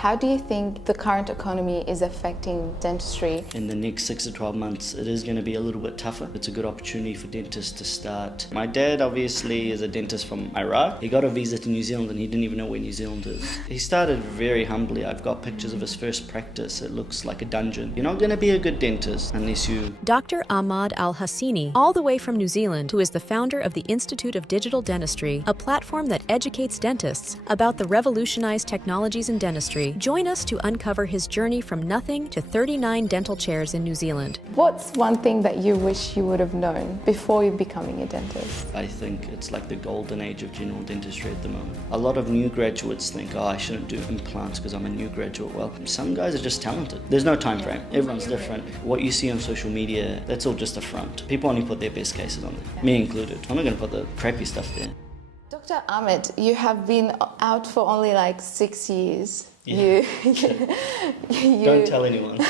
How do you think the current economy is affecting dentistry? In the next 6 to 12 months, it is going to be a little bit tougher. It's a good opportunity for dentists to start. My dad obviously is a dentist from Iraq. He got a visa to New Zealand and he didn't even know where New Zealand is. He started very humbly. I've got pictures of his first practice. It looks like a dungeon. You're not going to be a good dentist unless you... Dr Ahmad Alhassiny, all the way from New Zealand, who is the founder of the Institute of Digital Dentistry, a platform that educates dentists about the revolutionized technologies in dentistry. Join us to uncover his journey from nothing to 39 dental chairs in New Zealand. What's one thing that you wish you would have known before you becoming a dentist? I think it's like the golden age of general dentistry at the moment. A lot of new graduates think, oh, I shouldn't do implants because I'm a new graduate. Well, some guys are just talented. There's no time frame. Everyone's different. What you see on social media, that's all just a front. People only put their best cases on there, me included. I'm not going to put the crappy stuff there. Dr. Ahmed, you have been out for only like 6 years. Yeah. Don't tell anyone.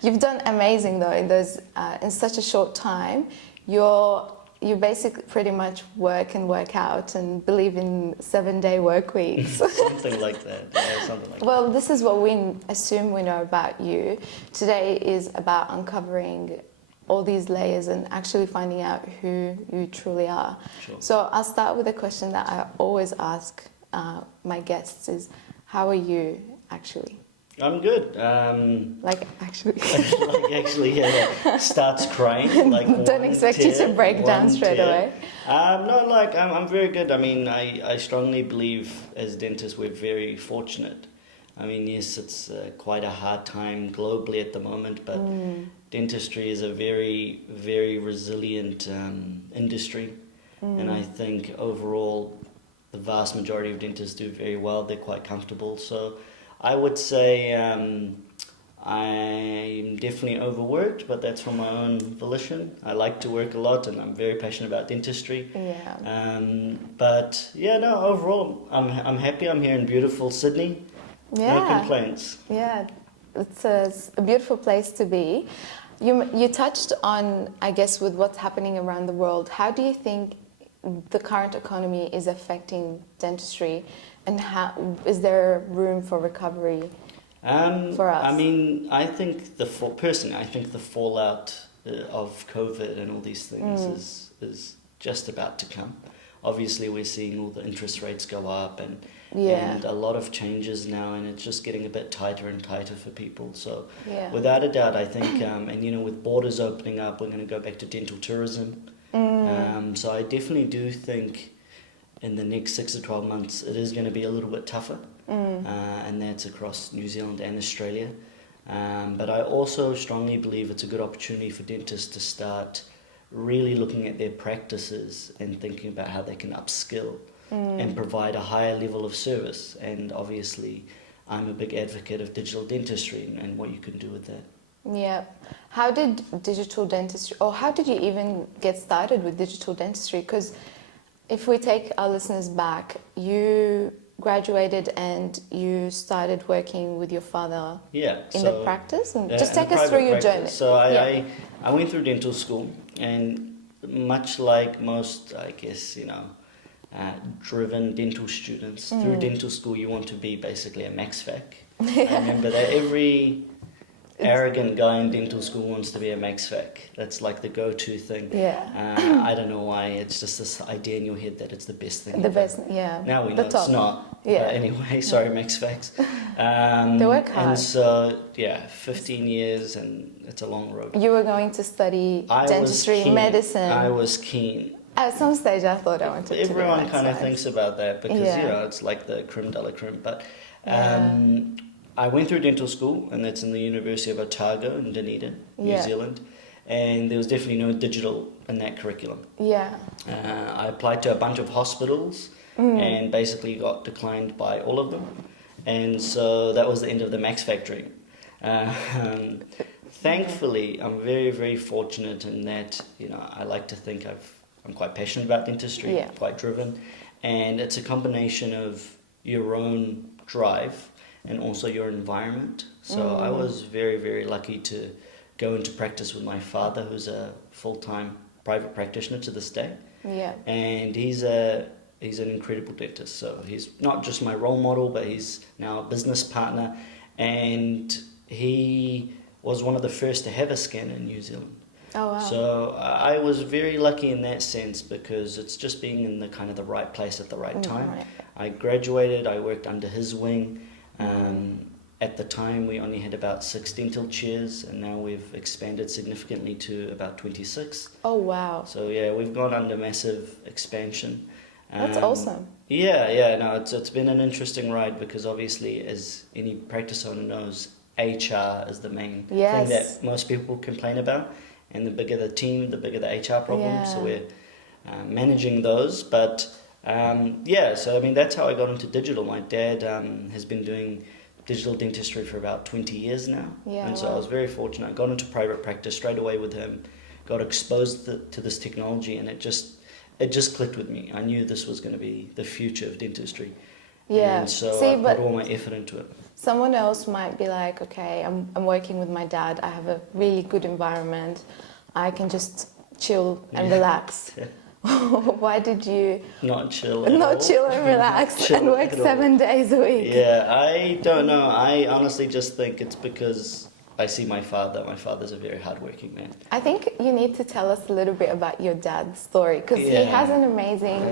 You've done amazing though in such a short time. You basically pretty much work and work out and believe in 7-day work weeks. Something like that. Yeah, something like Well, that. this is what we assume we know about you. Today is about uncovering all these layers and actually finding out who you truly are. Sure. So I'll start with a question that I always ask my guests is, how are you actually? I'm good. Like actually. Like actually, yeah. Starts crying. Like Don't expect you to break down straight away. No, like I'm very good. I mean, I strongly believe as dentists we're very fortunate. I mean, yes, it's quite a hard time globally at the moment, but dentistry is a very, very resilient industry. And I think overall, the vast majority of dentists do very well. They're quite comfortable. So I would say I'm definitely overworked, but that's for my own volition. I like to work a lot and I'm very passionate about dentistry. Yeah. But yeah, no, overall, I'm happy. I'm here in beautiful Sydney. Yeah. No complaints. Yeah, it's a beautiful place to be. You touched on, I guess, with what's happening around the world. How do you think the current economy is affecting dentistry, and how is there room for recovery for us? I mean, I think personally, I think the fallout of COVID and all these things is just about to come. Obviously, we're seeing all the interest rates go up and a lot of changes now, and it's just getting a bit tighter and tighter for people. So without a doubt, I think, and you know, with borders opening up, we're going to go back to dental tourism. So I definitely do think in the next 6 to 12 months, it is going to be a little bit tougher, and that's across New Zealand and Australia. But I also strongly believe it's a good opportunity for dentists to start really looking at their practices and thinking about how they can upskill and provide a higher level of service. And obviously, I'm a big advocate of digital dentistry and what you can do with that. Yeah. How did digital dentistry, or how did you even get started with digital dentistry? Because if we take our listeners back, you graduated and you started working with your father in the practice? And just take us through your journey. So I went through dental school, and much like most, I guess, you know, driven dental students, through dental school you want to be basically a max fac. I remember that every arrogant guy in dental school wants to be a max fac. That's like the go-to thing. I don't know why, it's just this idea in your head that it's the best thing. The best, yeah. Now we know it's not. But anyway, sorry, max facs. They work hard. And so, 15 years, and it's a long road. You were going to study dentistry, medicine. I was keen. At some stage I thought I wanted to do Everyone kind of thinks about that because, you know, it's like the creme de la creme. But I went through dental school, and that's in the University of Otago in Dunedin, New Zealand. And there was definitely no digital in that curriculum. I applied to a bunch of hospitals and basically got declined by all of them. And so that was the end of the Max Factory. Thankfully, I'm very, very fortunate in that, you know, I like to think I'm quite passionate about dentistry, quite driven. And it's a combination of your own drive and also your environment. So I was very, very lucky to go into practice with my father, who's a full-time private practitioner to this day. And he's a he's an incredible dentist. So he's not just my role model, but he's now a business partner, and he was one of the first to have a scanner in New Zealand. Oh, wow. So I was very lucky in that sense, because it's just being in the kind of the right place at the right time. Right. I graduated, I worked under his wing. At the time, we only had about 6 dental chairs, and now we've expanded significantly to about 26. Oh, wow. So yeah, we've gone under massive expansion. That's awesome. Yeah, no, it's been an interesting ride, because obviously, as any practice owner knows, HR is the main thing that most people complain about, and the bigger the team, the bigger the HR problem. Yeah. So we're managing those, but yeah. So I mean, that's how I got into digital. My dad has been doing digital dentistry for about 20 years now, and so I was very fortunate. I got into private practice straight away with him, got exposed to this technology, and it just clicked with me. I knew this was going to be the future of dentistry. Yeah. And so See, I but put all my effort into it. someone else might be like, okay, I'm working with my dad. I have a really good environment. I can just chill and relax. Yeah. Why did you Not chill. not chill and relax Chill and work at all. 7 days a week? Yeah, I don't know. I honestly just think it's because I see my father. My father's a very hardworking man. I think you need to tell us a little bit about your dad's story, because he has an amazing...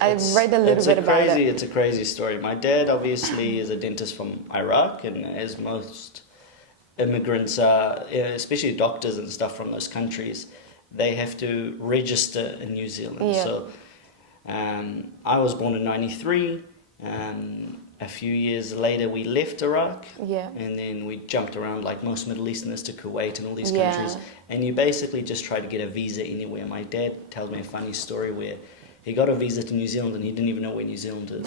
I've read a little bit about it. It's a crazy story. My dad obviously is a dentist from Iraq, and as most immigrants are, especially doctors and stuff from those countries, they have to register in New Zealand. Yeah. So I was born in 93. A few years later, we left Iraq, and then we jumped around like most Middle Easterners to Kuwait and all these countries. And you basically just try to get a visa anywhere. My dad tells me a funny story where he got a visa to New Zealand and he didn't even know where New Zealand is.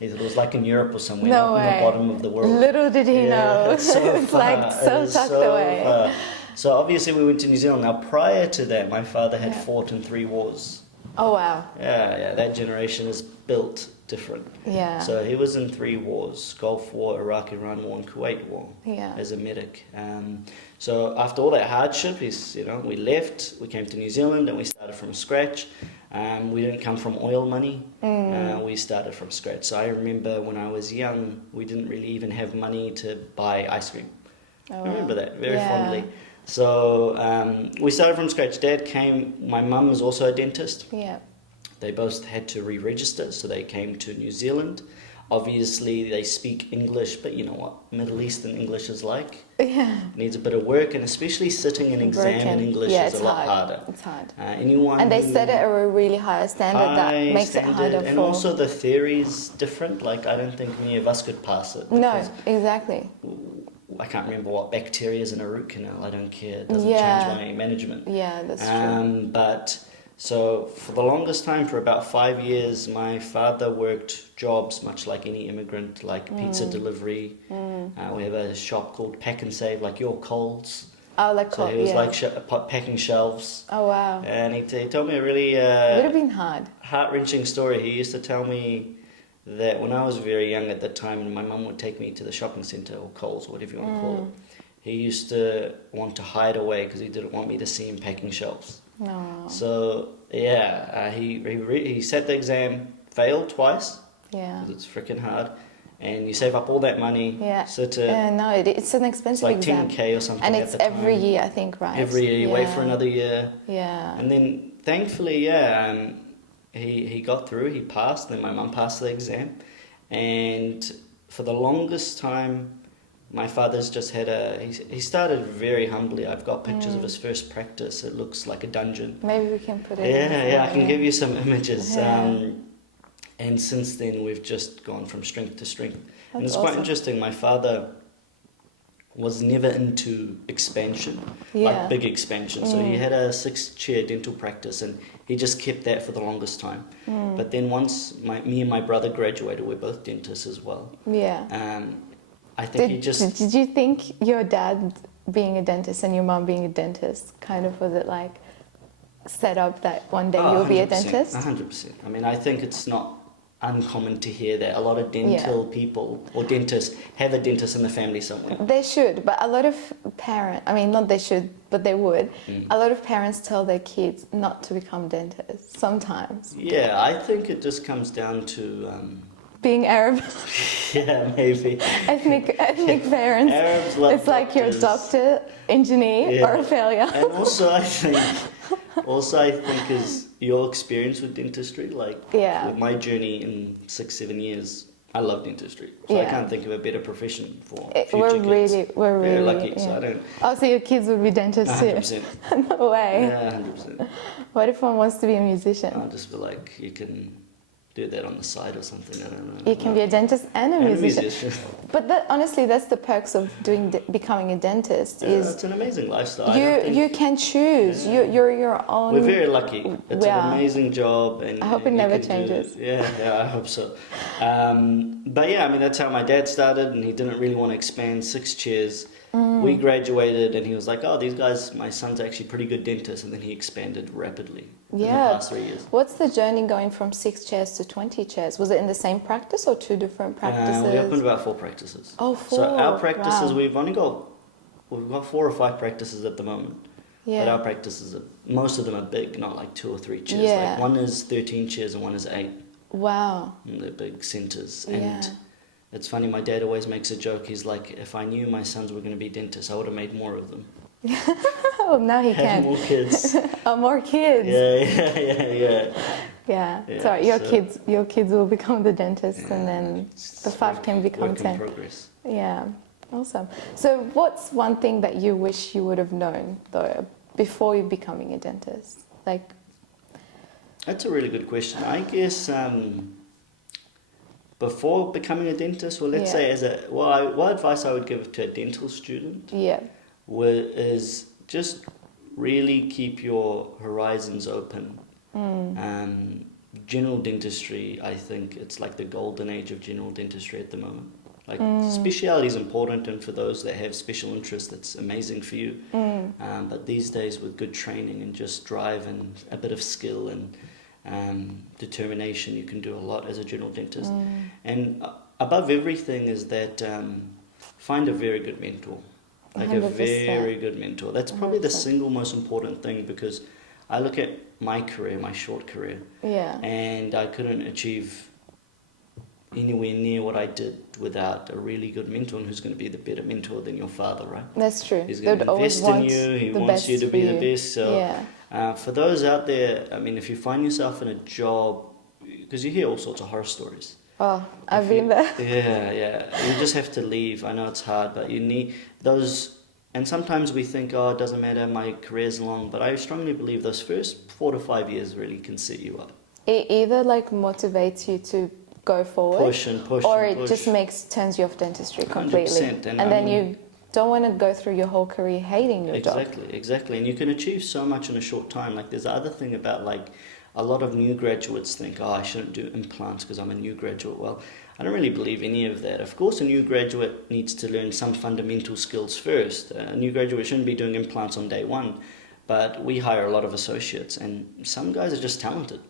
He thought it was like in Europe or somewhere, not in the bottom of the world. Little did he know. It's so It's far. like so tucked away. Far. So obviously we went to New Zealand. Now prior to that, my father had fought in 3 wars. Oh, wow. Yeah, that generation is built different. Yeah. So he was in 3 wars: Gulf War, Iraq-Iran War, and Kuwait War. Yeah. As a medic. So after all that hardship, we left. We came to New Zealand and we started from scratch. We didn't come from oil money. We started from scratch. So I remember when I was young, we didn't really even have money to buy ice cream. I remember that very fondly. So we started from scratch. Dad came. My mum is also a dentist. Yeah. They both had to re-register, so they came to New Zealand. Obviously, they speak English, but you know what Middle Eastern English is like. Yeah. Needs a bit of work, and especially sitting an exam in English is a lot harder. It's hard. Anyone and they set it at a really high standard that makes it harder and for... also the theory's different. Like I don't think many of us could pass it. No, exactly. I can't remember what bacteria is in a root canal. I don't care. It doesn't change my management. Yeah, that's true. But so for the longest time, for about 5 years, my father worked jobs much like any immigrant, like pizza delivery. We have a shop called Pack and Save, like your Coles. Oh, like so he was like packing shelves. Oh, wow. And he told me a really it would have been hard. Heart-wrenching story. He used to tell me that when I was very young at that time, and my mum would take me to the shopping centre or Coles, whatever you want to call it, he used to want to hide away because he didn't want me to see him packing shelves. No. So yeah, he sat the exam, failed twice. Yeah. Because it's freaking hard, and you save up all that money. Yeah. Sit no, it's an expensive like exam. 10K or something. And it's every year, I think, right? Every year, you wait for another year. Yeah. And then thankfully, he got through. He passed. Then my mum passed the exam, and for the longest time, my father's just had he started very humbly. I've got pictures of his first practice. It looks like a dungeon. Maybe we can put it I can give you some images. Yeah. And since then, we've just gone from strength to strength. And it's awesome. quite interesting. My father was never into expansion, like big expansion. So he had a 6-chair dental practice, and he just kept that for the longest time. But then once me and my brother graduated, we're both dentists as well. Yeah. I think Did you think your dad being a dentist and your mom being a dentist kind of was it like set up that one day you'll be a dentist? 100%. I mean, I think it's not uncommon to hear that. A lot of dental people or dentists have a dentist in the family somewhere. They should, but a lot of parents, I mean, not they should, but they would. A lot of parents tell their kids not to become dentists sometimes. Yeah, I think it just comes down to... Being Arab, yeah, maybe. ethnic parents. Arabs love it's like you're a doctor, engineer, or a failure. And also I think is your experience with dentistry, like with my journey in 6-7 years, I love dentistry. So I can't think of a better profession for future kids. We're really lucky, so I don't... Oh, so your kids would be dentists too? 100%. No way. Yeah, 100%. What if one wants to be a musician? I'll just be like, you can do that on the side or something. I don't know. You can be a dentist and a musician. But honestly, that's the perks of becoming a dentist. It's an amazing lifestyle. You can choose. You're your own. We're very lucky. It's an amazing job, and I hope it never changes. I hope so. But yeah, I mean that's how my dad started, and he didn't really want to expand 6 chairs. We graduated, and he was like, "Oh, these guys, my son's actually pretty good dentist," and then he expanded rapidly in the past 3 years. What's the journey going from 6 chairs to 20 chairs? Was it in the same practice or 2 different practices? We opened about 4 practices. Oh, 4. So our practices, we've got 4 or 5 practices at the moment. Yeah. But our practices, most of them are big, not like 2 or 3 chairs. Yeah. Like one is 13 chairs and one is 8. Wow. And they're big centres. Yeah. And it's funny, my dad always makes a joke. He's like, if I knew my sons were going to be dentists, I would have made more of them. Oh, now he can. More kids. Oh, more kids. Yeah. Sorry, your kids will become the dentists, and then the 5 can become work 10. in progress. Yeah, awesome. So, what's one thing that you wish you would have known though before you becoming a dentist? Like, that's a really good question. I guess before becoming a dentist, well, let's say what advice I would give to a dental student is just really keep your horizons open. General dentistry, I think it's like the golden age of general dentistry at the moment. Like speciality is important, and for those that have special interests, that's amazing for you. But these days, with good training and just drive and a bit of skill and determination, you can do a lot as a general dentist. And above everything is that find a very good mentor, like 100%. A very good mentor. That's probably 100%. The single most important thing, because I look at my career, my short career, and I couldn't achieve anywhere near what I did without a really good mentor, and who's going to be the better mentor than your father, right? That's true. He's going to invest in you, he wants you to be the best. So for those out there, I mean, if you find yourself in a job, because you hear all sorts of horror stories. Oh, I've been there. Yeah. You just have to leave. I know it's hard, but you need those. And sometimes we think, oh, it doesn't matter, my career's long. But I strongly believe those first 4 to 5 years really can set you up. It either like motivates you to go forward, or it just turns you off dentistry completely. 100%. And then you don't want to go through your whole career hating your job. Exactly. And you can achieve so much in a short time. Like there's the other thing about like a lot of new graduates think, oh, I shouldn't do implants because I'm a new graduate. Well, I don't really believe any of that. Of course, a new graduate needs to learn some fundamental skills first. A new graduate shouldn't be doing implants on day 1. But we hire a lot of associates, and some guys are just talented.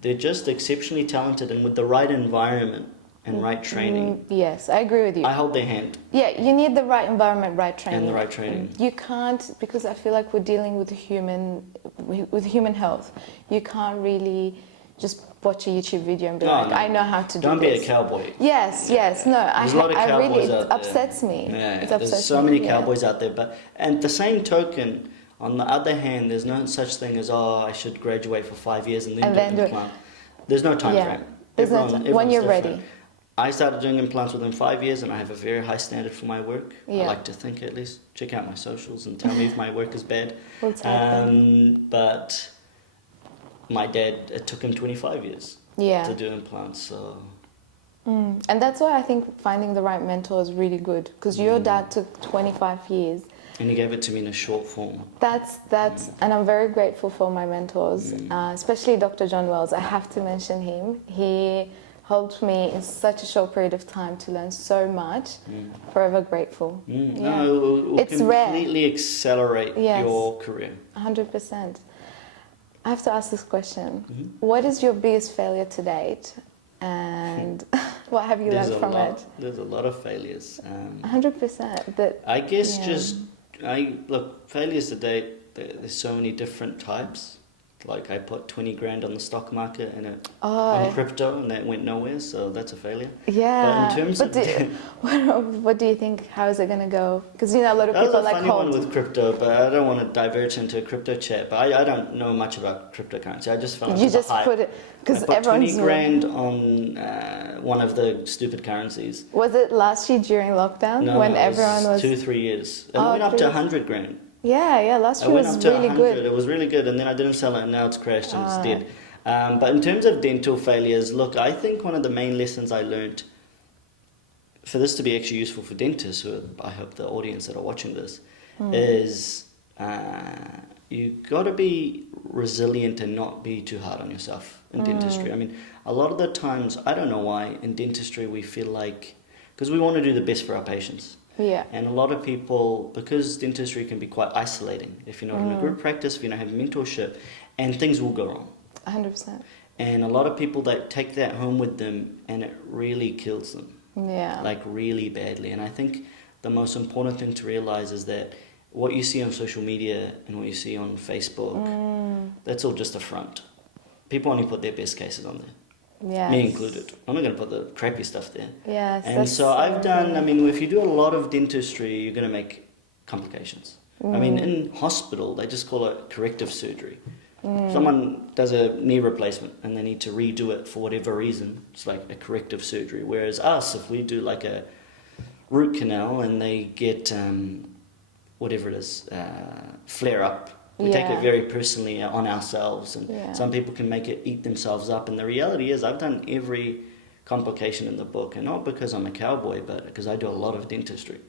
They're just exceptionally talented, and with the right environment and right training. Yes, I agree with you. I hold their hand. Yeah, you need the right environment, right training. And the right training. You can't, because I feel like we're dealing with human health. You can't really just watch a YouTube video and be I know how to do this. Don't be a cowboy. Yes. No, there's a lot of cowboys out there. Upsets me. Yeah, there's so many cowboys out there. But and the same token, on the other hand, there's no such thing as, I should graduate for 5 years and then do implant. There's no time frame. Everyone's when you're different. ready. I started doing implants within 5 years, and I have a very high standard for my work. Yeah. I like to think, at least. Check out my socials and tell me if my work is bad. But my dad, it took him 25 years to do implants. So. And that's why I think finding the right mentor is really good, because your dad took 25 years. And he gave it to me in a short form. That's and I'm very grateful for my mentors, especially Dr. John Wells. I have to mention him. He helped me in such a short period of time to learn so much. Forever grateful. No, it will completely accelerate your career. 100%. I have to ask this question. What is your biggest failure to date? and what have you There's learned from it? There's a lot of failures. 100%. That I guess yeah. look, failures today, there's so many different types. Like I put 20 grand on the stock market and on crypto and that went nowhere, so that's a failure. Yeah. But in terms of... what do you think, how is it going to go? Because, you know, a lot of people That was a like funny hold. one with crypto, but I don't want to diverge into a crypto chat, but I don't know much about cryptocurrency. I just fell into the hype. Put it, because I put everyone's 20 grand on one of the stupid currencies. Was it last year during lockdown when everyone was 2-3 years. And it went up to 100 grand. Yeah, last year I went was up to really 100. good. It was really good, and then I didn't sell it, and now it's crashed and it's dead. But in terms of dental failures, look, I think one of the main lessons I learned, for this to be actually useful for dentists, who I hope the audience that are watching this, is you got to be resilient and not be too hard on yourself in dentistry. I mean, a lot of the times, I don't know why, in dentistry we feel like, because we want to do the best for our patients. Yeah. And a lot of people, because dentistry can be quite isolating, if you're not in a group practice, if you don't have mentorship, and things will go wrong. 100%. And a lot of people that take that home with them and it really kills them. Yeah. Like really badly. And I think the most important thing to realize is that what you see on social media and what you see on Facebook, that's all just a front. People only put their best cases on there. Yes. Me included. I'm not going to put the crappy stuff there. Yes. And so I've done, I mean, if you do a lot of dentistry, you're going to make complications. I mean, in hospital, they just call it corrective surgery. Someone does a knee replacement and they need to redo it for whatever reason. It's like a corrective surgery. Whereas us, if we do like a root canal and they get whatever it is, flare up, we take it very personally on ourselves, and some people can make it eat themselves up. And the reality is, I've done every complication in the book, and not because I'm a cowboy, but because I do a lot of dentistry.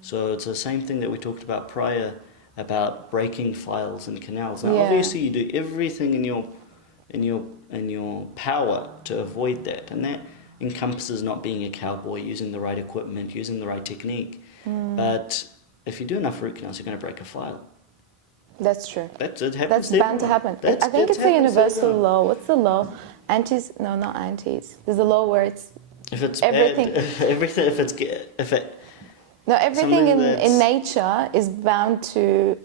So it's the same thing that we talked about prior about breaking files and canals. Now, obviously, you do everything in your power to avoid that, and that encompasses not being a cowboy, using the right equipment, using the right technique. But if you do enough root canals, you're going to break a file. That's true. That's bound to happen. I think it's a universal law. What's the law? Antis? No, not antis. There's a law where it's if it's everything. Bad, No, everything in nature is bound to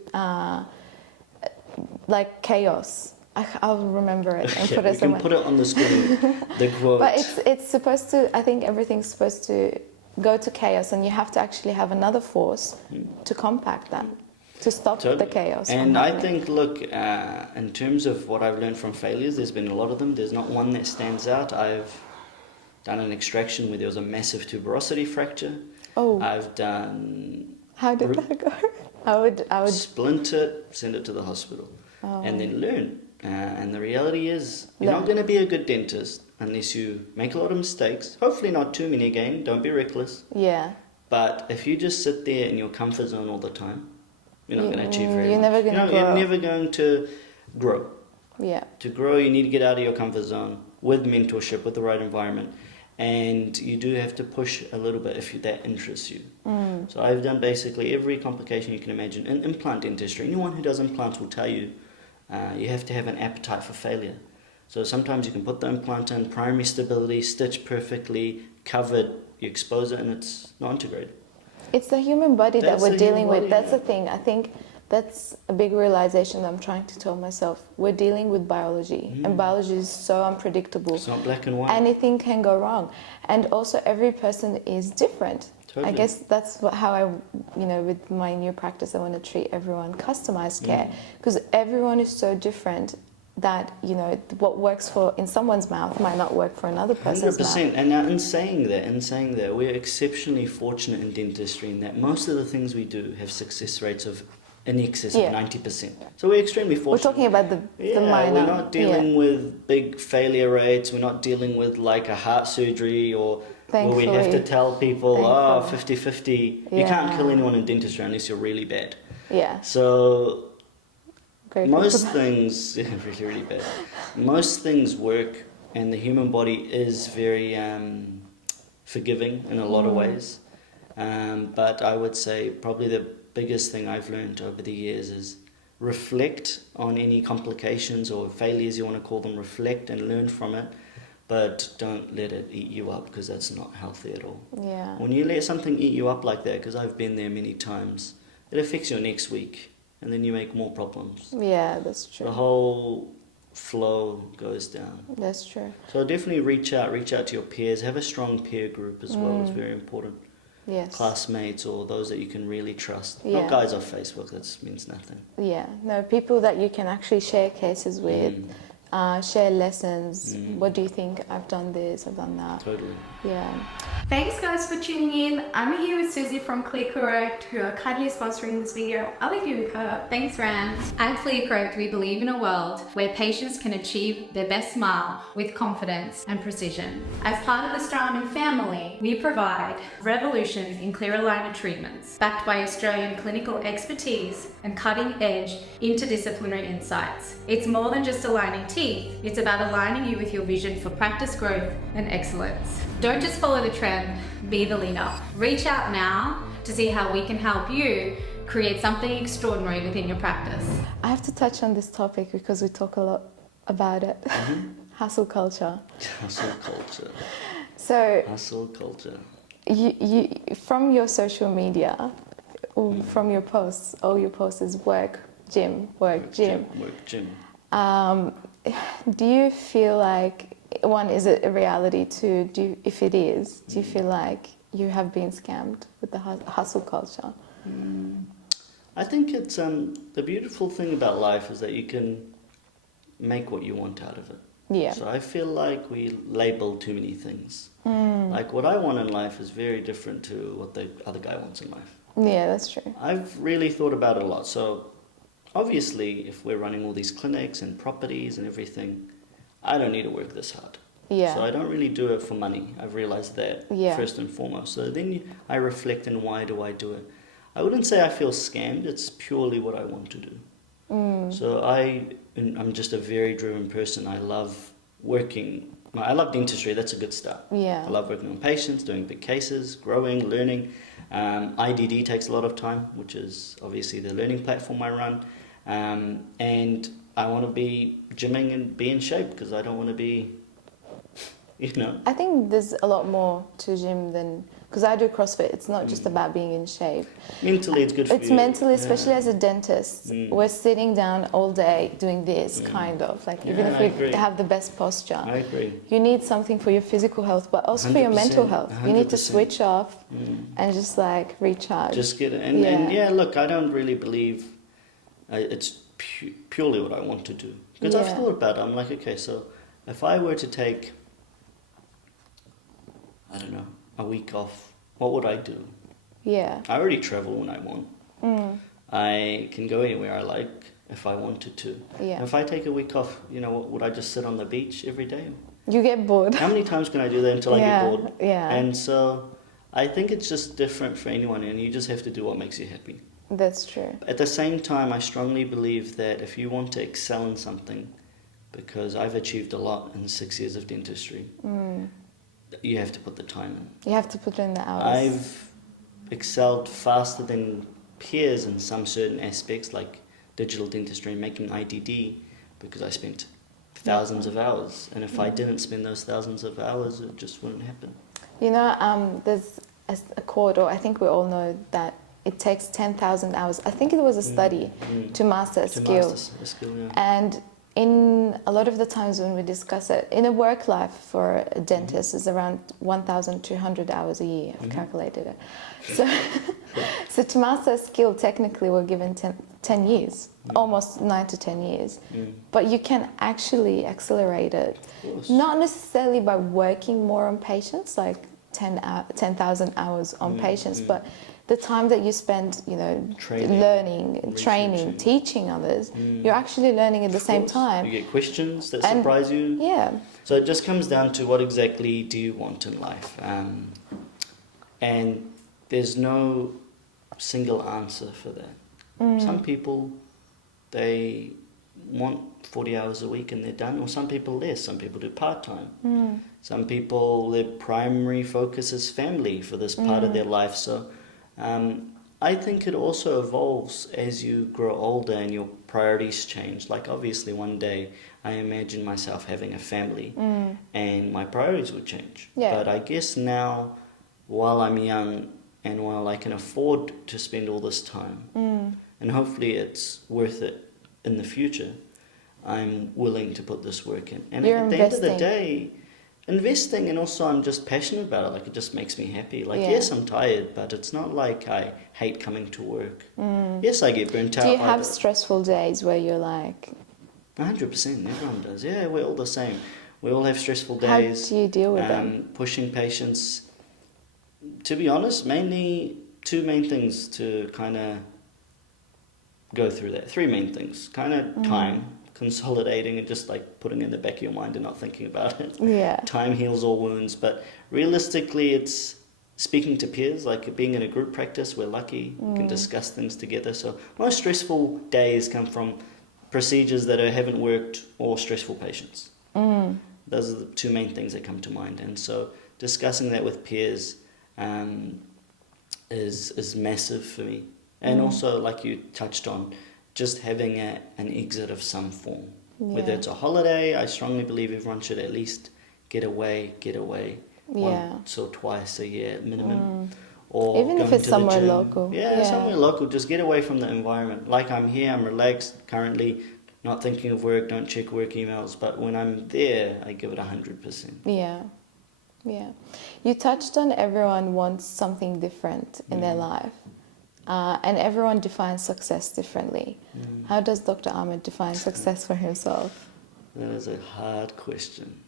like chaos. I'll remember it and put it somewhere. We can put it on the screen. The quote. But it's supposed to. I think everything's supposed to go to chaos, and you have to actually have another force to compact that, to stop the chaos. And I think, look, in terms of what I've learned from failures, there's been a lot of them. There's not one that stands out. I've done an extraction where there was a massive tuberosity fracture. Oh. I've done... How did that go? I would splint it, send it to the hospital, and then learn. And the reality is, you're not going to be a good dentist unless you make a lot of mistakes. Hopefully not too many again. Don't be reckless. Yeah. But if you just sit there in your comfort zone all the time, you're not going to achieve very much. Never going to grow. You're never going to grow. Yeah. To grow, you need to get out of your comfort zone with mentorship, with the right environment. And you do have to push a little bit if that interests you. So I've done basically every complication you can imagine. In implant dentistry, anyone who does implants will tell you, you have to have an appetite for failure. So sometimes you can put the implant in, primary stability, stitched perfectly, covered, you expose it and it's not integrated. It's the human body that we're dealing with. That's the thing. I think that's a big realization that I'm trying to tell myself. We're dealing with biology, and biology is so unpredictable. It's not black and white. Anything can go wrong. And also every person is different. Totally. I guess that's how I, with my new practice, I want to treat everyone customized care, because everyone is so different that, what works in someone's mouth might not work for another person's 100%. mouth. And now in saying that, we're exceptionally fortunate in dentistry in that most of the things we do have success rates of in excess of 90%. So we're extremely fortunate. We're talking about the minor. We're not dealing with big failure rates. We're not dealing with like a heart surgery or where we have to tell people, 50-50. You can't kill anyone in dentistry unless you're really bad. Yeah. So most things... things, really, really bad. Most things work, and the human body is very forgiving in a lot of ways. But I would say probably the biggest thing I've learned over the years is reflect on any complications or failures, you want to call them, reflect and learn from it. but don't let it eat you up, because that's not healthy at all. Yeah. When you let something eat you up like that, because I've been there many times, it affects your next week, and then you make more problems. Yeah, that's true. The whole flow goes down. That's true. So definitely reach out to your peers. Have a strong peer group as well. It's very important. Yes. Classmates or those that you can really trust. Yeah. Not guys off Facebook, that means nothing. Yeah. No, people that you can actually share cases with, share lessons. What do you think? I've done this, I've done that. Totally. Yeah. Thanks guys for tuning in. I'm here with Susie from ClearCorrect, who are kindly sponsoring this video. I'll leave you with her. Thanks, Rand. At ClearCorrect, we believe in a world where patients can achieve their best smile with confidence and precision. As part of the Straumann family, we provide revolution in clear aligner treatments, backed by Australian clinical expertise and cutting-edge interdisciplinary insights. It's more than just aligning teeth, it's about aligning you with your vision for practice growth and excellence. Don't just follow the trend, be the leader. Reach out now to see how we can help you create something extraordinary within your practice. I have to touch on this topic because we talk a lot about it. Hustle culture. Hustle culture. So Hustle culture. you from your social media, or from your posts, all your posts is work, gym, work, gym. Work, gym. Do you feel like, one, is it a reality? Two, if it is, do you feel like you have been scammed with the hustle culture? I think it's the beautiful thing about life is that you can make what you want out of it. Yeah. So I feel like we label too many things. Like what I want in life is very different to what the other guy wants in life. Yeah, that's true. I've really thought about it a lot. So obviously, if we're running all these clinics and properties and everything, I don't need to work this hard. Yeah. So I don't really do it for money. I've realized that first and foremost. So then I reflect on why do I do it. I wouldn't say I feel scammed. It's purely what I want to do. So I'm just a very driven person. I love working. I love dentistry. That's a good start. Yeah. I love working on patients, doing big cases, growing, learning. IDD takes a lot of time, which is obviously the learning platform I run. And I want to be gymming and be in shape because I don't want to be, I think there's a lot more to gym than, because I do CrossFit, it's not just about being in shape. Mentally, it's good for you. It's mentally, especially as a dentist. We're sitting down all day doing this, kind of. Like, even if we have the best posture. I agree. You need something for your physical health, but also for your mental health. You need to 100%. switch off and just, like, recharge. Just get it. And look, I don't really believe it's purely what I want to do. Because I've thought about it. I'm like, okay, so if I were to take, I don't know, a week off, what would I do? Yeah. I already travel when I want. I can go anywhere I like if I wanted to. Yeah. If I take a week off, would I just sit on the beach every day? You get bored. How many times can I do that until I get bored? Yeah. And so I think it's just different for anyone, and you just have to do what makes you happy. That's true. At the same time, I strongly believe that if you want to excel in something, because I've achieved a lot in 6 years of dentistry, you have to put the time in. You have to put in the hours. I've excelled faster than peers in some certain aspects, like digital dentistry and making IDD, because I spent thousands of hours. And if I didn't spend those thousands of hours, it just wouldn't happen. There's a quote, or I think we all know that it takes 10,000 hours. I think it was a study to master a skill. And in a lot of the times when we discuss it, in a work life for a dentist is around 1,200 hours a year. I've calculated it. So to master a skill, technically we're given 10 years, almost 9 to 10 years. But you can actually accelerate it, not necessarily by working more on patients, like 10,000 hours on patients, but the time that you spend, learning, training, teaching others, you're actually learning at the same time. You get questions that surprise you. Yeah. So it just comes down to what exactly do you want in life. And there's no single answer for that. Some people, they want 40 hours a week and they're done, or some people less. Some people do part-time. Some people, their primary focus is family for this part of their life. So I think it also evolves as you grow older and your priorities change. Like obviously one day I imagine myself having a family and my priorities would change. Yeah. But I guess now, while I'm young and while I can afford to spend all this time, and hopefully it's worth it in the future, I'm willing to put this work in. And You're at the end of the investing. day, investing, and also I'm just passionate about it. Like it just makes me happy. Like Yeah. yes, I'm tired, but it's not like I hate coming to work. Yes, I get burnt out. Do you by have the- stressful days where you're like, 100%, everyone does. Yeah, we're all the same. We all have stressful how days. do you deal with them? Pushing patients. To be honest, mainly two main things to kind of go through that. Three main things. Kind of time, consolidating and just like putting it in the back of your mind and not thinking about it. Yeah. Time heals all wounds, but realistically it's speaking to peers, like being in a group practice, we're lucky, we can discuss things together. So most stressful days come from procedures that haven't worked or stressful patients. Those are the two main things that come to mind. And so discussing that with peers is massive for me. And also, like you touched on, just having an exit of some form. Whether Yeah. it's a holiday, I strongly believe everyone should at least get away Yeah. once or twice a year minimum. Or Even if going it's to the somewhere gym. local. Yeah, Yeah. somewhere local. Just get away from the environment. Like I'm here, I'm relaxed currently, not thinking of work, don't check work emails. But when I'm there, I give it 100%. Yeah. Yeah. You touched on everyone wants something different in their life. And everyone defines success differently. How does Dr. Ahmad define success for himself? That is a hard question.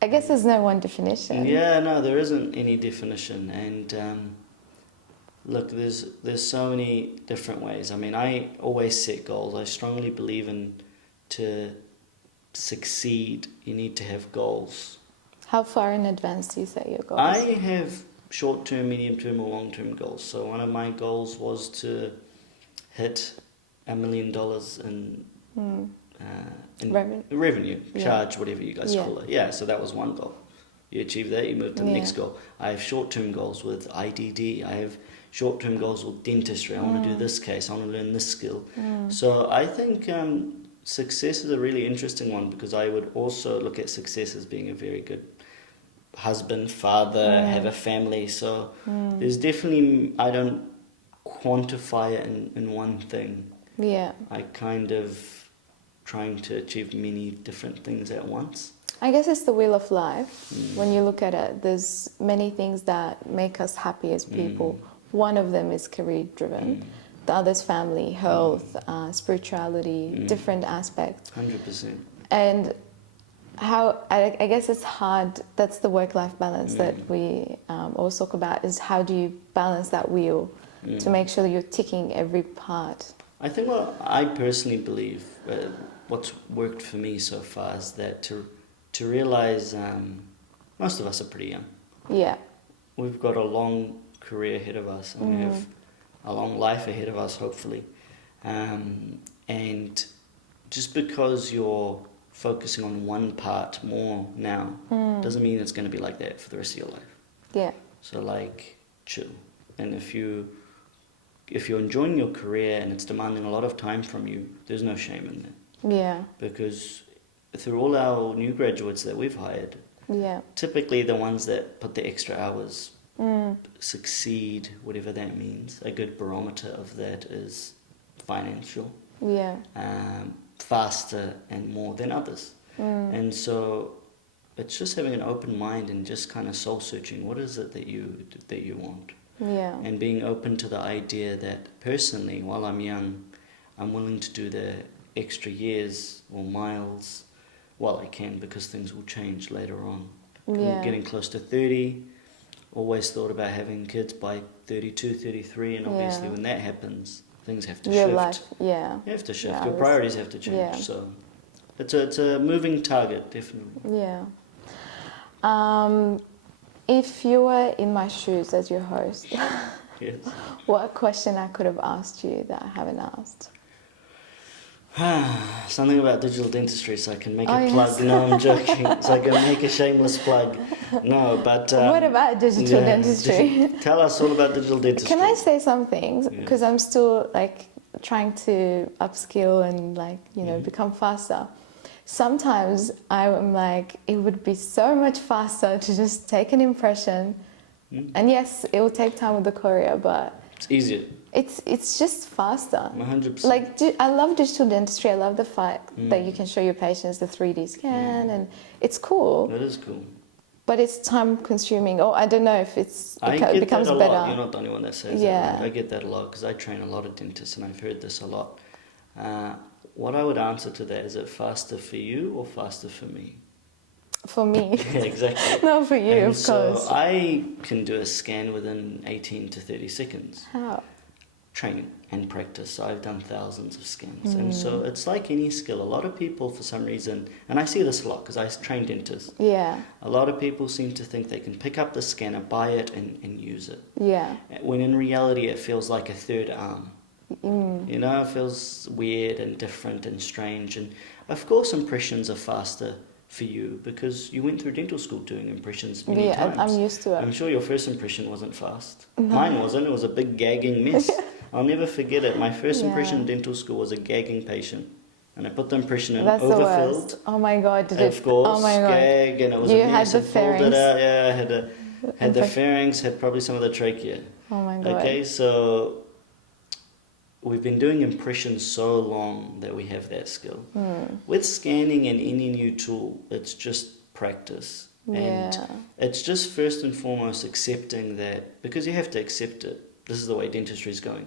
I guess there's no one definition. Yeah, no, there isn't any definition. And look, there's so many different ways. I mean, I always set goals. I strongly believe to succeed, you need to have goals. How far in advance do you set your goals? I have short-term, medium-term, or long-term goals. So one of my goals was to hit $1 million in revenue, charge, whatever you guys call it. Yeah, so that was one goal. You achieve that, you move to the next goal. I have short-term goals with IDD. I have short-term goals with dentistry. I want to do this case. I want to learn this skill. So I think success is a really interesting one, because I would also look at success as being a very good husband, father, have a family. So there's definitely, I don't quantify it in one thing. Yeah. I kind of trying to achieve many different things at once. I guess it's the wheel of life. When you look at it, there's many things that make us happy as people. One of them is career driven. The other's family, health, spirituality, different aspects. 100%. And how, I guess it's hard, that's the work-life balance that we always talk about, is how do you balance that wheel to make sure you're ticking every part? I think what I personally believe, what's worked for me so far is that to realize most of us are pretty young. Yeah. We've got a long career ahead of us, and we have a long life ahead of us, hopefully. And just because you're focusing on one part more now doesn't mean it's going to be like that for the rest of your life. Yeah. So like, chill. And if you're enjoying your career and it's demanding a lot of time from you, there's no shame in that. Yeah. Because through all our new graduates that we've hired, Yeah. typically the ones that put the extra hours succeed, whatever that means. A good barometer of that is financial, Yeah. faster and more than others. And so it's just having an open mind and just kind of soul searching. What is it that you want? Yeah. And being open to the idea that personally, while I'm young, I'm willing to do the extra years or miles while I can, because things will change later on. Yeah. I'm getting close to 30, always thought about having kids by 32, 33, and obviously when that happens, things have to Your shift. life, yeah. You have to shift. Yeah, Your priorities have to change. yeah. So it's a moving target, definitely. Yeah. If you were in my shoes as your host, Yes. what question I could have asked you that I haven't asked? Something about digital dentistry, so I can make Oh, a yes. plug. No, I'm joking. So I can make a shameless plug. No, but What about digital yeah, dentistry? Tell us all about digital dentistry. Can I say some things? Because I'm still like trying to upskill and like, you know, become faster. Sometimes I'm like, it would be so much faster to just take an impression. And yes, it will take time with the courier, but It's easier. it's just faster. 100%. Like, I love digital dentistry. I love the fact that you can show your patients the 3D scan, and it's cool. That is cool. But it's time consuming. Or I don't know if it Get becomes that a better. lot. You're not the only one that says Yeah. that. Right? I get that a lot because I train a lot of dentists and I've heard this a lot. What I would answer to that, is it faster for you or faster for me? For me. Yeah, exactly. No, for you, And of course. So I can do a scan within 18 to 30 seconds. How? Training and practice. So I've done thousands of scans. And so it's like any skill. A lot of people, for some reason, and I see this a lot because I train dentists, Yeah. a lot of people seem to think they can pick up the scanner, buy it, and use it. Yeah. When in reality, it feels like a third arm. You know, it feels weird and different and strange. And of course, impressions are faster for you because you went through dental school doing impressions many times. I'm used to it. I'm sure your first impression wasn't fast. Mine wasn't. It was a big gagging mess. I'll never forget it. My first impression in dental school was a gagging patient. And I put the impression in, That's the overfilled. worst. Oh my god, did Of course, Oh my god. gag, and it was You a mess. had the I pulled it pharynx. out. Yeah, I had the pharynx, had probably some of the trachea. Oh my god. Okay, so we've been doing impressions so long that we have that skill. With scanning and any new tool, it's just practice. And Yeah. it's just first and foremost accepting that, because you have to accept it. This is the way dentistry is going.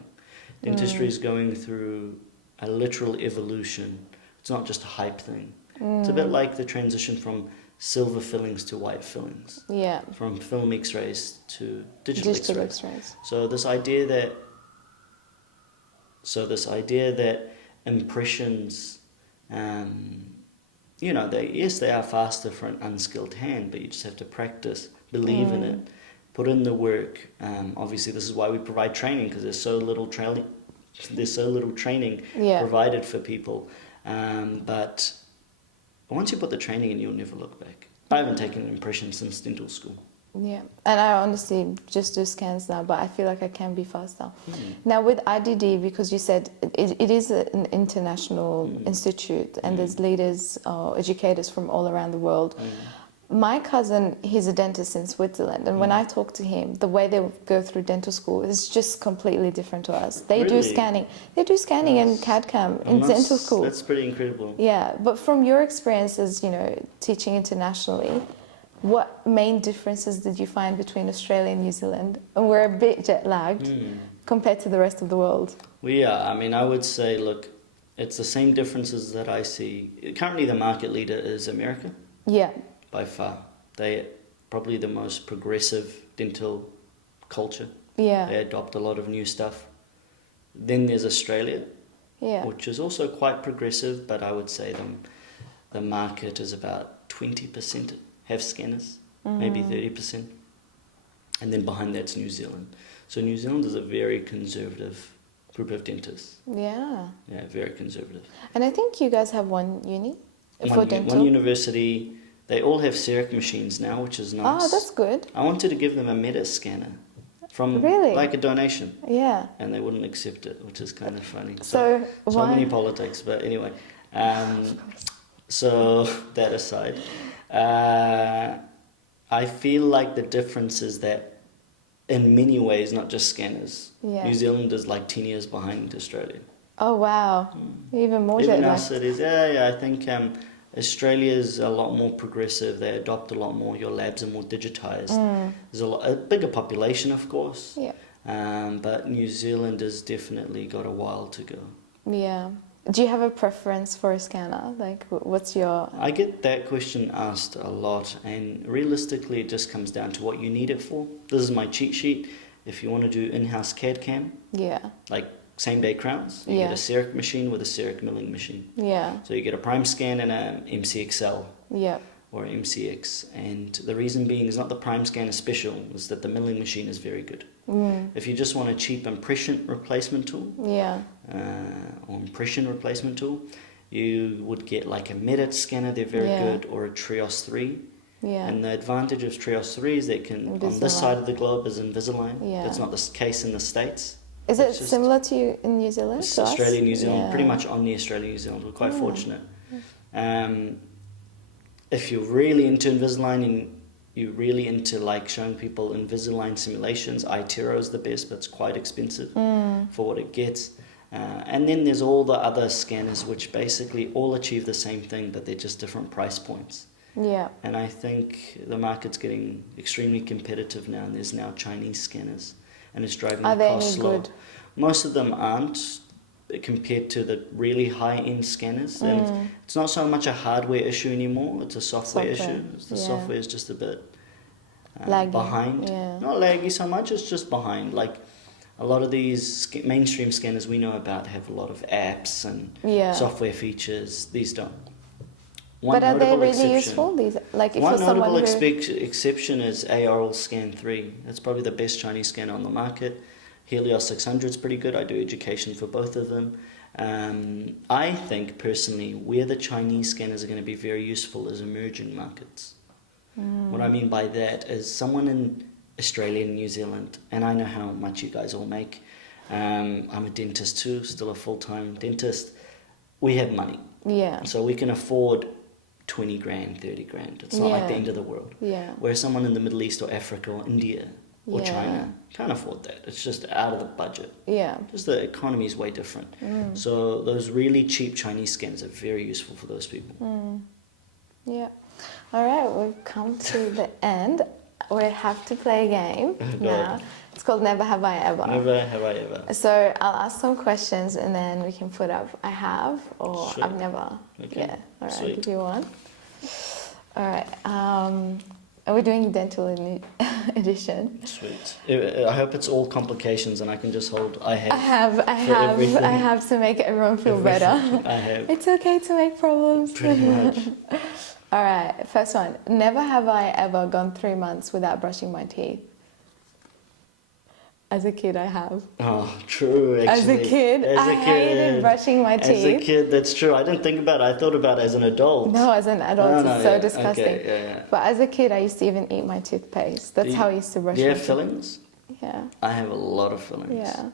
Dentistry is going through a literal evolution. It's not just a hype thing. It's a bit like the transition from silver fillings to white fillings, Yeah. from film x-rays to digital Digital x-rays. X-rays. So this idea that impressions, you know, they are faster for an unskilled hand, but you just have to practice, believe in it, put in the work. Obviously, this is why we provide training, because there's so little training. There's so little training provided for people. But once you put the training in, you'll never look back. I haven't taken an impression since dental school. Yeah, and I honestly just do scans now, but I feel like I can be faster. Now with IDD, because you said it is an international institute and there's leaders or educators from all around the world. My cousin, he's a dentist in Switzerland, and when I talk to him, the way they go through dental school is just completely different to us. They do Really? scanning. They do scanning and CAD/CAM in dental school. That's pretty incredible. Yeah, but from your experiences, you know, teaching internationally, what main differences did you find between Australia and New Zealand? And we're a bit jet lagged compared to the rest of the world. We are. I mean, I would say, look, it's the same differences that I see. Currently, the market leader is America, Yeah, by far. They're probably the most progressive dental culture. yeah, They adopt a lot of new stuff. Then there's Australia, yeah. which is also quite progressive, but I would say the market is about 20% have scanners, maybe 30%. And then behind that's New Zealand. So New Zealand is a very conservative group of dentists. Yeah. Yeah, very conservative. And I think you guys have one uni for dental. One university, they all have CEREC machines now, which is nice. Oh, that's good. I wanted to give them a Meta scanner from Really? like a donation, Yeah. and they wouldn't accept it, which is kind of funny. So why? many politics, but anyway. So that aside, I feel like the difference is that in many ways, not just scanners, Yeah. New Zealand is like 10 years behind Australia. Oh, wow. Even more jet Even our lagged. cities, yeah, I think Australia is a lot more progressive. They adopt a lot more. Your labs are more digitized. There's a bigger population, of course. Yeah. But New Zealand has definitely got a while to go. Yeah. Do you have a preference for a scanner? Like, what's your... I get that question asked a lot, and realistically, it just comes down to what you need it for. This is my cheat sheet. If you want to do in-house CAD/CAM, Yeah. like same-day crowns, you Yeah. get a CEREC machine with a CEREC milling machine. Yeah. So you get a prime scan and a MCXL. Yeah. Or MCX, and the reason being is not the prime scan is special, is that the milling machine is very good. If you just want a cheap impression replacement tool, Yeah. or impression replacement tool, you would get like a Medit scanner, they're very Yeah. good, or a Trios 3. Yeah. And the advantage of Trios 3 is they can, on this Invisalign. side of the globe is Invisalign. Yeah. That's not the case in the States. Is it It's just- similar to you in New Zealand? It's to us? Australia, New Zealand, Yeah. pretty much on the Australia, New Zealand. We're quite Oh. fortunate. If you're really into Invisalign and you're really into like showing people Invisalign simulations, iTero is the best, but it's quite expensive for what it gets. And then there's all the other scanners which basically all achieve the same thing, but they're just different price points. Yeah. And I think the market's getting extremely competitive now, and there's now Chinese scanners, and it's driving Are the they costs any low. good? Most of them aren't compared to the really high-end scanners, and it's not so much a hardware issue anymore, it's a software issue. The yeah. software is just a bit Laggy, behind. yeah. Not laggy so much, it's just behind. Like a lot of these mainstream scanners we know about have a lot of apps and Yeah. software features. These don't. One But are they notable really exception- useful? These, like, if One you're someone notable who... exception is ARL Scan 3. That's probably the best Chinese scanner on the market. Helios 600 is pretty good. I do education for both of them. I think personally where the Chinese scanners are going to be very useful is emerging markets. What I mean by that is someone in Australia and New Zealand, and I know how much you guys all make. I'm a dentist too, still a full-time dentist. We have money, Yeah. so we can afford 20 grand, 30 grand. It's not like the Yeah. end of the world. Yeah. Whereas someone in the Middle East or Africa or India or Yeah. China can't afford that. It's just out of the budget. Yeah. Just the economy is way different. So those really cheap Chinese scanners are very useful for those people. Yeah. All right, we've come to the end. We have to play a game now. It's called Never Have I Ever. Never have I ever. So I'll ask some questions and then we can put up I have or Sure. I've never. Okay. Yeah. All right, Sweet. I'll give you one. All right. Are we doing dental edition? Sweet. I hope it's all complications and I can just hold I have. I everything. have to make everyone feel better. I have. It's okay to make problems. Pretty much. All right, first one. Never have I ever gone 3 months without brushing my teeth. As a kid, I have. Oh, true, As actually. a kid, I hated brushing my As a teeth. kid, that's true. I didn't think about it. I thought about it as an adult. No, as an adult, No, it's so yeah. disgusting. Okay, yeah. But as a kid, I used to even eat my toothpaste. That's how I used to brush Do you my have teeth. fillings? Yeah, I have a lot of fillings. yeah.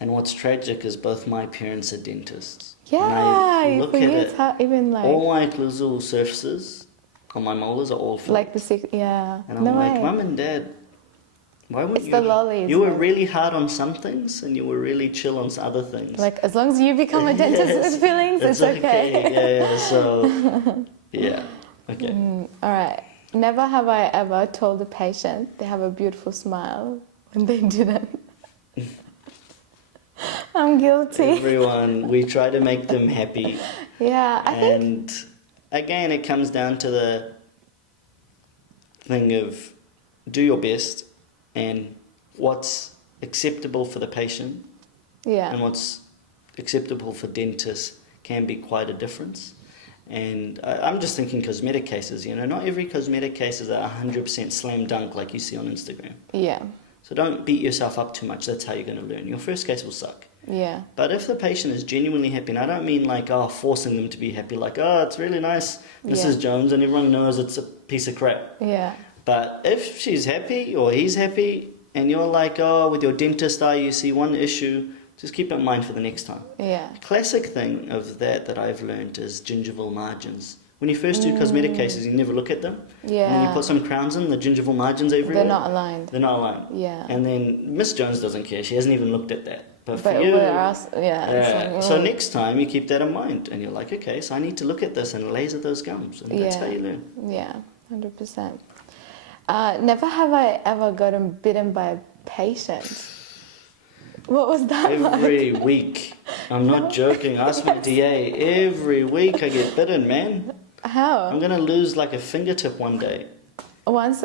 And what's tragic is both my parents are dentists. And Yeah, I look for at you, it, it's hard, even like, all my occlusal surfaces on my molars are all filled. like the six, yeah. And I'm No like, way. Mum and Dad, why wouldn't It's you? the lollies, You were man. really hard on some things and you were really chill on other things. Like, as long as you become a dentist Yes, with fillings, it's okay. Yeah, so, yeah. Okay. All right. Never have I ever told a patient they have a beautiful smile when they didn't. I'm guilty. Everyone, we try to make them happy. Yeah, I think. And again, it comes down to the thing of do your best and what's acceptable for the patient Yeah. and what's acceptable for dentists can be quite a difference. And I'm just thinking cosmetic cases, you know, not every cosmetic case is a 100% slam dunk like you see on Instagram. Yeah. So don't beat yourself up too much, that's how you're going to learn. Your first case will suck. Yeah. But if the patient is genuinely happy, and I don't mean like, forcing them to be happy, like, it's really nice, Mrs. Yeah. Jones, and everyone knows it's a piece of crap. Yeah. But if she's happy or he's happy, and you're like, with your dentist eye, you see one issue, just keep it in mind for the next time. Yeah. Classic thing of that I've learned is gingival margins. When you first do cosmetic cases, you never look at them. Yeah. And when you put some crowns in, the gingival margins everywhere. They're not aligned. They're not aligned. Yeah. And then Miss Jones doesn't care. She hasn't even looked at that. But for But you, with us, yeah. it's yeah. like, So oh. next time you keep that in mind, and you're like, okay, so I need to look at this and laser those gums, and that's how you learn. Yeah, 100%. Never have I ever gotten bitten by a patient. What was that like? Every week, I'm not joking. Ask my DA. Every week I get bitten, man. How? I'm gonna lose like a fingertip one day. Once,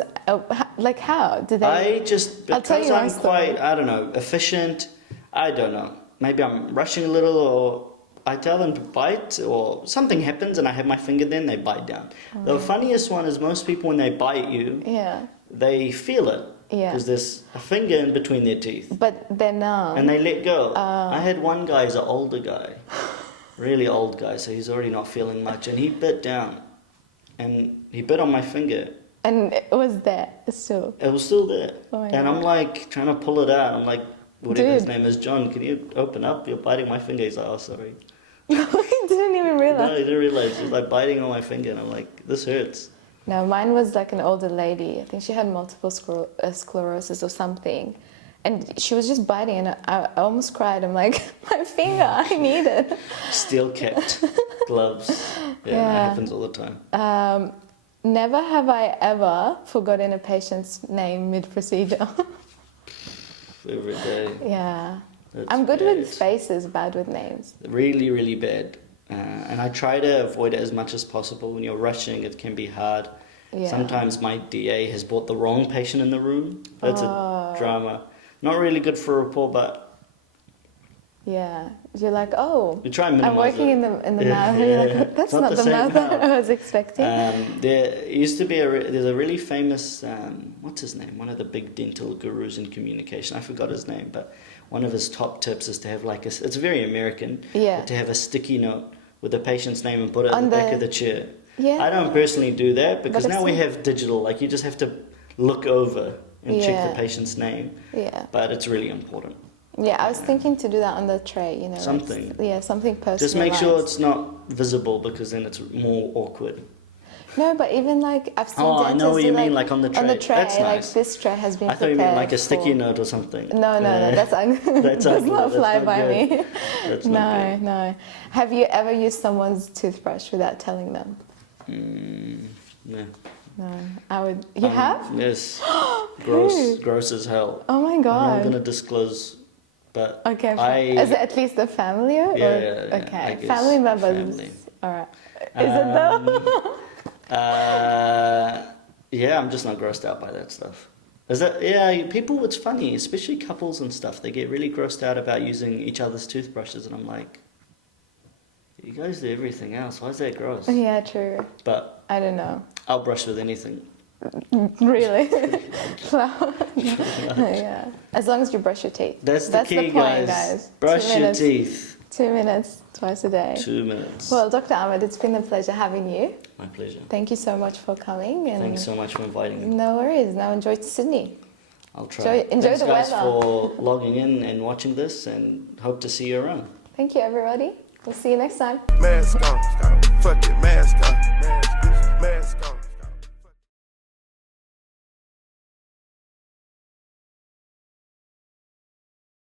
like how? Did they? I just I'll tell because you one I'm story. quite, I don't know, efficient. I don't know. Maybe I'm rushing a little, or I tell them to bite, or something happens and I have my finger there and they bite down. The funniest one is most people when they bite you, Yeah. they feel it. Yeah. Because there's a finger in between their teeth. But they're numb. And they let go. I had one guy, he's an older guy. Really old guy, so he's already not feeling much. And he bit down. And he bit on my finger. And it was there still. It was still there. Oh my And I'm God. like trying to pull it out. I'm like, whatever his Dude. name is, John, can you open up? You're biting my finger. He's like, oh, sorry. He didn't even No, realize. he didn't realize. He's like biting on my finger, and I'm like, this hurts. No, mine was like an older lady. I think she had multiple sclerosis or something. And she was just biting, and I almost cried. I'm like, my finger, I need it. Steel-capped gloves. Yeah, Yeah. that happens all the time. Never have I ever forgotten a patient's name mid-procedure. Every day. Yeah. That's I'm good bad. with faces, bad with names. Really, really bad. And I try to avoid it as much as possible. When you're rushing, it can be hard. Yeah. Sometimes my DA has brought the wrong patient in the room. That's a drama. Not really good for rapport, but Yeah. You're like, oh, you try and minimize I'm working it. in the Yeah, mouth. yeah, You're yeah. like, that's It's not the same mouth that I was expecting. There used to be there's a really famous, what's his name? One of the big dental gurus in communication. I forgot his name, but one of his top tips is to have like it's very American, Yeah. to have a sticky note with the patient's name and put it On in the back the- of the chair. Yeah. I don't personally do that because But I've now we seen- have digital, like you just have to look over and check Yeah. the patient's name, Yeah. but it's really important. Yeah, I was thinking to do that on the tray, you know. like Something. something personalized. Just make sure it's not visible because then it's more awkward. No, but even like I've seen Oh, I dentists know what do, you mean, like on the On the tray. tray, That's like nice. this tray has been I thought you prepared meant like a sticky for- note or something. No, that's That's does ugly. not That's fly not by good. me. That's not No, good. no. Have you ever used someone's toothbrush without telling them? No. No, I would. You have? Yes. Who? Gross as hell. Oh my I'm not god. gonna disclose, but Okay. I. Is it at least the family? Or? Yeah, I Okay. guess Family members. family. All right. Is it though? Yeah, I'm just not grossed out by that stuff. Is that yeah? People, it's funny, especially couples and stuff. They get really grossed out about using each other's toothbrushes, and I'm like, you guys do everything else. Why is that gross? Yeah, true. But I don't know. I'll brush with anything. Really? Flour. Yeah. As long as you brush your teeth. That's the key, point, guys. Brush 2 your minutes, teeth. 2 minutes, twice a day. 2 minutes. Well, Dr. Ahmad, it's been a pleasure having you. My pleasure. Thank you so much for coming. And Thanks so much for inviting me. no worries. Now enjoy Sydney. I'll try. Enjoy Thanks, the guys, weather. for logging in and watching this, and hope to see you around. Thank you, everybody. We'll see you next time. Mask on, fuck it, mask on.